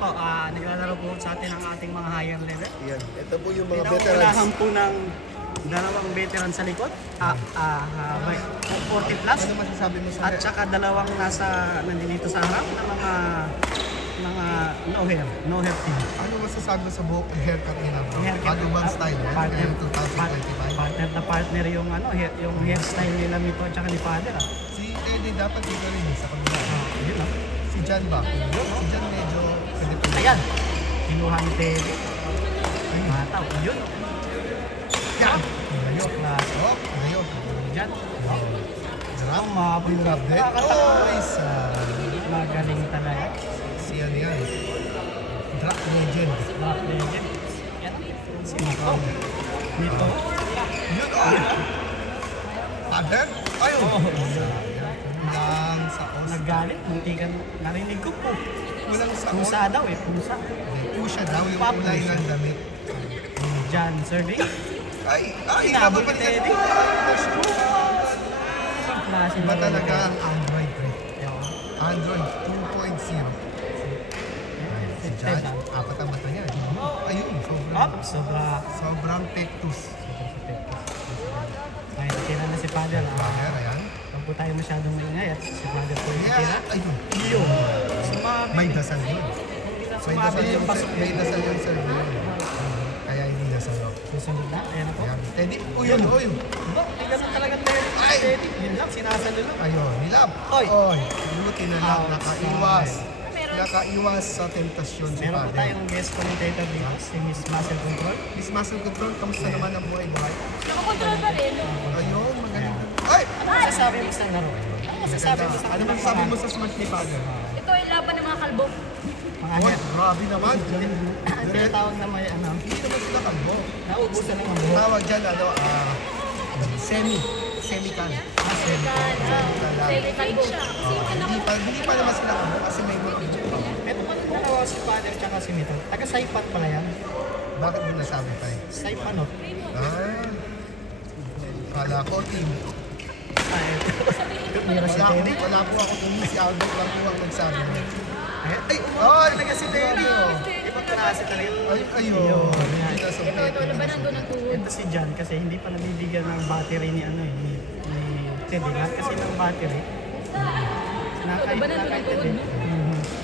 po, naglalaro po sa atin ang ating mga higher level. Yan. Ito po yung mga veterans. Pinauunahan po ng dalawang veteran sa likod, 40 plus. Ano masasabi mo sa At saka dalawang nandito sa harap na mga no hair team. Ano masasabi mo sa buhok haircut nila, bro? Haircut. Bago bang style yan? Partner, Ngayon, 2025. partner na partner yung yung hairstyle nila nito at saka ni Father. Si Eddie dapat dito rin sa kabila. Yun lang. Si Jan ba? Si Jan medyo Pilipino. Ayan. Kinuha ni Teddy. Mataw. Yun. Yan! Layo. Klase. Oh, ngayon. Diyan. Sarap. Mapang Grab din. Oh, isa. Magaling talaga. Si ano yan? Drop legend. Rock legend. Yan. Si Mito. Mito. Yun, oh! Father? Ayun! Oh. Lang sa os. Naggalit. Muntikan. Narinig ko po. Walang sa os. Pusa daw eh. Pusa. Pusha daw yung Pop kulay pusha. ng damit. John Survey. Ay! Ay! Inabot Inabot ni Teddy. Klase Iba na talaga ang Android, pre. Yan. Android 2.0. Si Jan, apat ang mata niya. Ayun, sobrang pectus. Ay, tira na si Father. Bagay, ayan. Huwag po tayo masyadong maingay at si Father po yung tira. Yeah, ayun. Yun. Sumabi. May dasal yun. Sumabi yung pasok. May dasal yung sir yun. Kaya hindi dasal ako. Susunod na. Ayan na po. Ayan. Teddy, uyun, uyun. Ba, may ganun talaga Teddy. Ay! Teddy. Yun lang, sinasalo lang. Ayun, nilap. Oy. Oy. Buti na lang, Outside. nakaiwas. Nakaiwas sa tentasyon si Meron po Father. tayong guest commentator dito, si Miss Muscle Control. Miss Muscle Control, kamusta naman ang buhay buhay? Nakakontrol pa rin. Ayun, magaling. Ay! Ano masasabi mo sa laro? Ano masasabi mo sa Ano masasabi mo sa smash ni Father? Ito ay laban ng mga kalbo. mga Oy, head? grabe naman. Ang tinatawag na may Hindi naman sila kalbo. naubusan ng mga buhok. Tawag dyan, semi-can. Sige, kalbo. Hindi pa naman sila kalbo kasi may mga Ito pa nung si Father tsaka si Mito. Taga Saipan pala yan. Bakit mo nasabi tayo? Saipanot. Kala ko, team. Mira si Teddy. Wala po ako team. Si Albert lang po ang nagsabi. Ay, Ay, talaga si Teddy. Ibang klase talaga. Ay, ayun. Hindi na sa Ito, labanan doon ang tuhod. Ito si John kasi hindi pa nabibigyan ng battery ni ni Teddy. Lahat kasi ng battery. Labanan doon ang tuhod.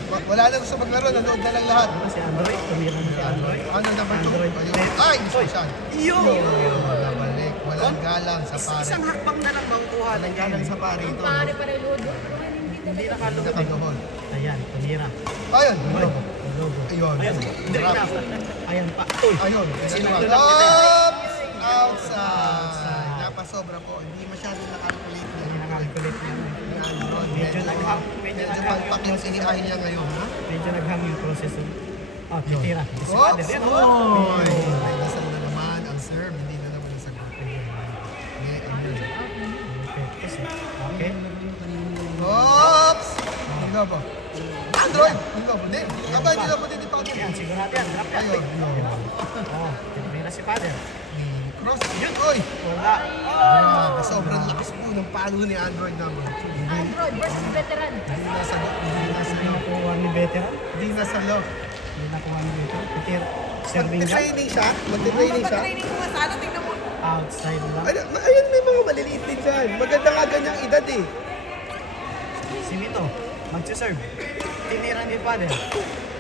Wala na gusto maglaro. Nanood na lang lahat. Si Android, tumira na si Android. Ano naman ito? Android. Ay, special. Yo! Nabalik. Walang galang sa pare. Isang hakbang na lang makukuha ng Walang galang sa pare ito. Pare pa rin lodo. Hindi nakaluhod. Nakadohon. Ayan, tumira. Ayun. Logo. Ayun. Ayun, direct na. Ayan pa. Uy! Ayun. Sinalo lang kita. Oops! Outside. Napasobra po. Hindi masyado nakalculate na. Hindi nakalculate niya. Medyo naghang palpak yung sinihay niya ngayon. Ha? Medyo naghang yung processor. Oh, titira. Si Father Oops! din. Oy! May dasal na naman ang serve. Hindi na naman nasagot. May ano yun. Okay. Oops! Hindi ba? Android! Hindi ba? Hindi. Aba, hindi na po din pa Yan, sigurado yan. Drop yan. Ayun. Oh, titira si Father. Cross. Yun! Oy! Wala. Grabe, sobrang lakas po ng palo ni Android naman. Android versus veteran. Hindi nasagot. Hindi nasagot. Nakuha ni veteran. Hindi nasagot. Hindi nakuha ni veteran. Titira. Serving gun. Mag-training siya. Mag-training siya. Training ko nga sana, tingnan mo. Outside lang. Ayun, may mga maliliit din dyan. Maganda nga ganyang edad eh. Si Mito, magsiserve. Tinira ni Father.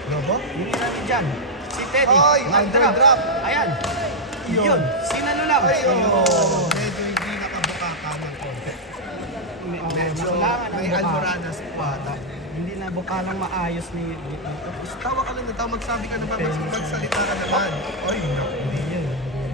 Lobo? Tinira ni John. Si Teddy. Ay, nag-drop. drop. Ayan. Yun. Sinalo lang. Ayun. Medyo hindi nakabuka ng konti. Medyo may almoranas pa ata. Hindi na bukalang maayos ni Mito. Tawa ka lang na tawa. Magsabi ka naman. Magsalita ka naman. Ay, naku. Hindi yun.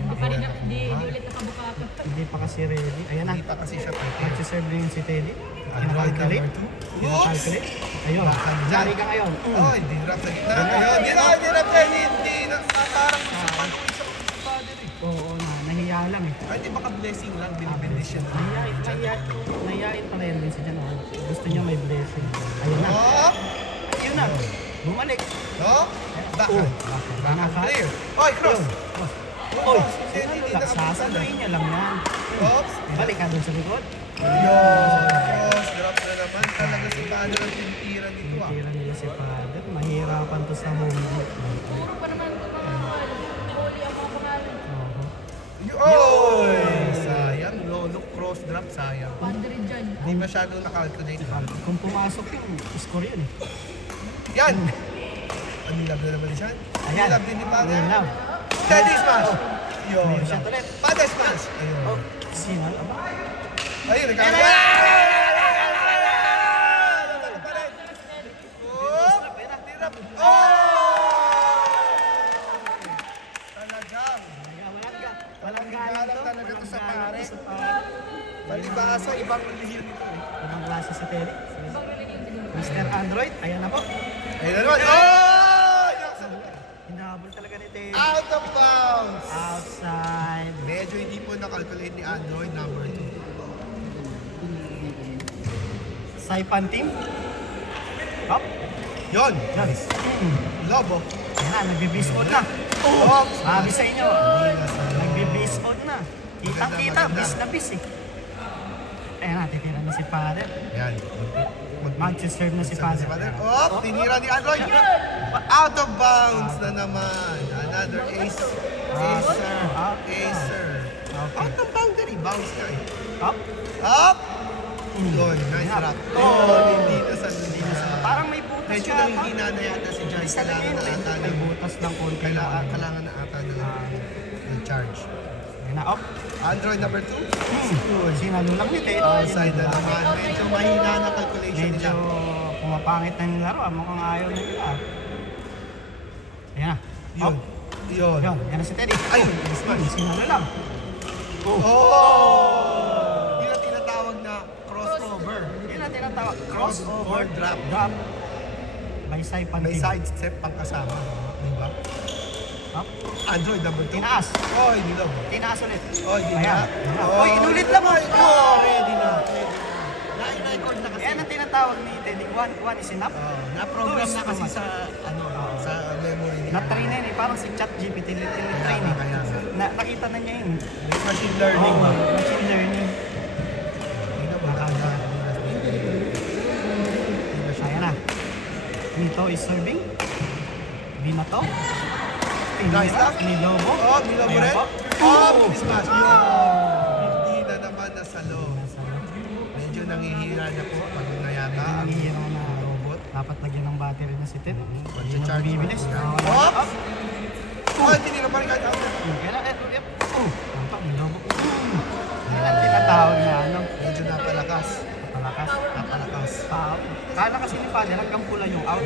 Hindi pa rin, di ulit nakabukaka. Hindi pa kasi ready. Ayan na. Hindi pa kasi siya pwede. Magsiserve din si Teddy. Android Kinakalculate. number 2. Kinakalculate. Ayun. Baka dyan. Sari ka ngayon. Ay, dinrap sa gitna. Ayun, dinrap sa hindi na parang gusto pa nung isa ko sa father eh. Oo na. Nahiya lang eh. Ay, di baka blessing lang, binibendisyon. Nahiyain pala yan din si Jan. Oh. Gusto niya may blessing. Ayun na. Oh! Ayun na. Bumalik. Oh! Baka. Baka Clear. Oy, cross! Oy, Hindi na sasaluhin niya lang yan. Oops! Balik ka dun sa likod. Cross! Drop na naman. Talaga si Father ang tinitira dito ah. Tira nila si Father. Mahirap usapan to sa home group. Puro pa naman ito mga holy ang mga pangalan. Oy! Sayang, low cross drop, sayang. Padre dyan. Hindi masyadong nakalculate. Kung pumasok yung score yun eh. Yan! Ano love na naman siya? Ayan. Love din ni Father. Ayan lang. Steady smash! Yun. Ayun siya ulit. Father smash! Ayun. Oh, sino? Aba? Ayun, nagkakaroon. Tirap! Talagang. Walang Galang talaga to sa pare. Palibasa, ibang lihim nito eh. Walang klase si Terry. Ibang religion din. Mr. Android, ayan na po. Ayun na naman. Oh! Hinahabol talaga ni Terry. Out of bounds! Outside. Medyo hindi po nakalculate ni Android number 2. Saipan team. Up. Yon! Nice. Lobo. Ayan na, nagbe-base mode na. Oh! Sabi sa inyo, Hindi na sa nagbe-base mode na. Kitang-kita, Maganda. bis na bis eh. Ayan na, titira na si Father. Yan. Mag-serve na si Father. Oh! Tinira ni Android. Out of bounds na naman. Another ace. Acer. Acer. Out of boundary. Bounce ka eh. Up. Up! Yun, nice drop. Oh, hindi na sa Parang may butas Medyo siya. nanghihina na yata si Jai. Isa lang yun, Kailangan na ata may ng butas lang konti. kailangan na ata ng charge. Ayan na, up. Android number 2. Sinalo lang ni Terry. Outside na naman. Medyo mahina na calculation Medyo nila. pumapangit na nilaro. Mukhang ayaw na nila. Ayan na. Yun. Up. Yun. Yun, yan na si Teddy. Ayun, smash. Sinalo lang. Oh! Yun ang tinatawag na crossover. Yun ang tinatawag. Crossover drop. drop. By Saipan May team. side step pang kasama. Diba? Up. Android number 2. Tinaas. Oh, hindi daw. Tinaas ulit. Oh, hindi na. Ayan. Oy, inulit lang mo. Oh, ready na. Na-record na kasi. Yan ang tinatawag ni Teddy. One is enough. Na-program na kasi sa sa memory niya. Na-train na yun eh. Parang si ChatGPT train eh. Kaya nga. Nakita na niya yun. May machine learning. Oh, machine learning. Hindi na makaka. Ayan na. Nito is serving. Binato. Nice Tinira. stuff. Ni Lobo. Oh, Bilobo Ayan rin. po. Oh, smash. Hindi na naman nasalo. Medyo nangihira na po pag nayata ang Nanghihiraw na robot. dapat lagyan ng battery na si Ted. Pag-charge Bibilis. Up! Oh, tinira pa rin kahit ako. Kaya na, eto, yep. Tampak, ni Lobo. Yan ang tinatawag na ano. Medyo napalakas. Palakas. Napalakas. Kala kasi ni Father, hanggang pula yung out.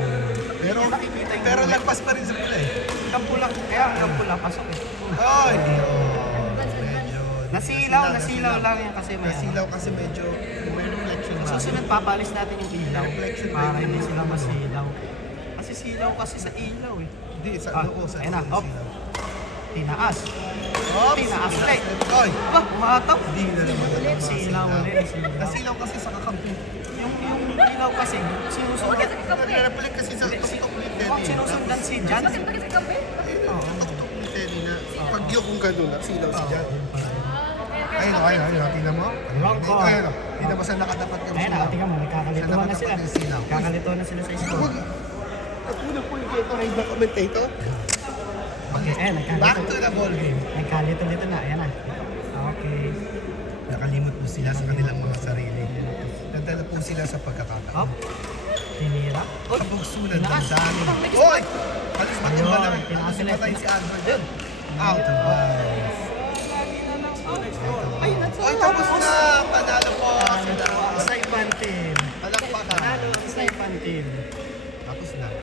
Pero, Hindi nakikita yung pero bullet. lagpas pa rin sa pula eh. Hanggang pula, kaya hanggang pula, pasok eh. Oh, hindi. Medyo. Nasilaw lang yan kasi may Nasilaw kasi medyo may reflection Sa ba? susunod, papalis natin yung ilaw. Reflection Para light. hindi sila masilaw. Kasi silaw kasi sa ilaw eh. Hindi, sa loob. Sa Ayan na, loob up. silaw. Tinaas. Oops! Tinaas ulit. Oy! Ba, umatap. Hindi na naman naman Silaw ulit. Silaw. Nasilaw kasi sa kakampi. Yung ilaw kasi, sinusundan. Nagre-reflect kasi sa tuktok ni Teddy. Sinusundan si Jan. Bakit sa kape? Tuktok ni Teddy na pag yung kung gano'n, nagsilaw si Jan. Ayun, tingnan mo. Wrong call. Ayun, tingnan mo saan nakatapat yung Ayun na, tingnan mo, nagkakalituhan na sila. Saan nakatapat yung silaw? Nagkakalituhan na sila sa score. Nakunan po yung Gatorade na commentator. Okay, Back nagkalito. to the ball game. Nagkalito-lito na, ayan na. Okay. Nakalimot po sila sa kanilang mga sarili. Nagdala po sila sa pagkakataon. Up. Tinira. Uy, Kabugsunan ng tinaas. dami. May Oy! Halos matumba na Ayun, rin. tinaas Halos sila. matay si Android. Yun. Out of bounds. Ay, Oy, tapos na! Panalo po sila. Saipan team. Palakpakan. Panalo ang Saipan team. Tapos na.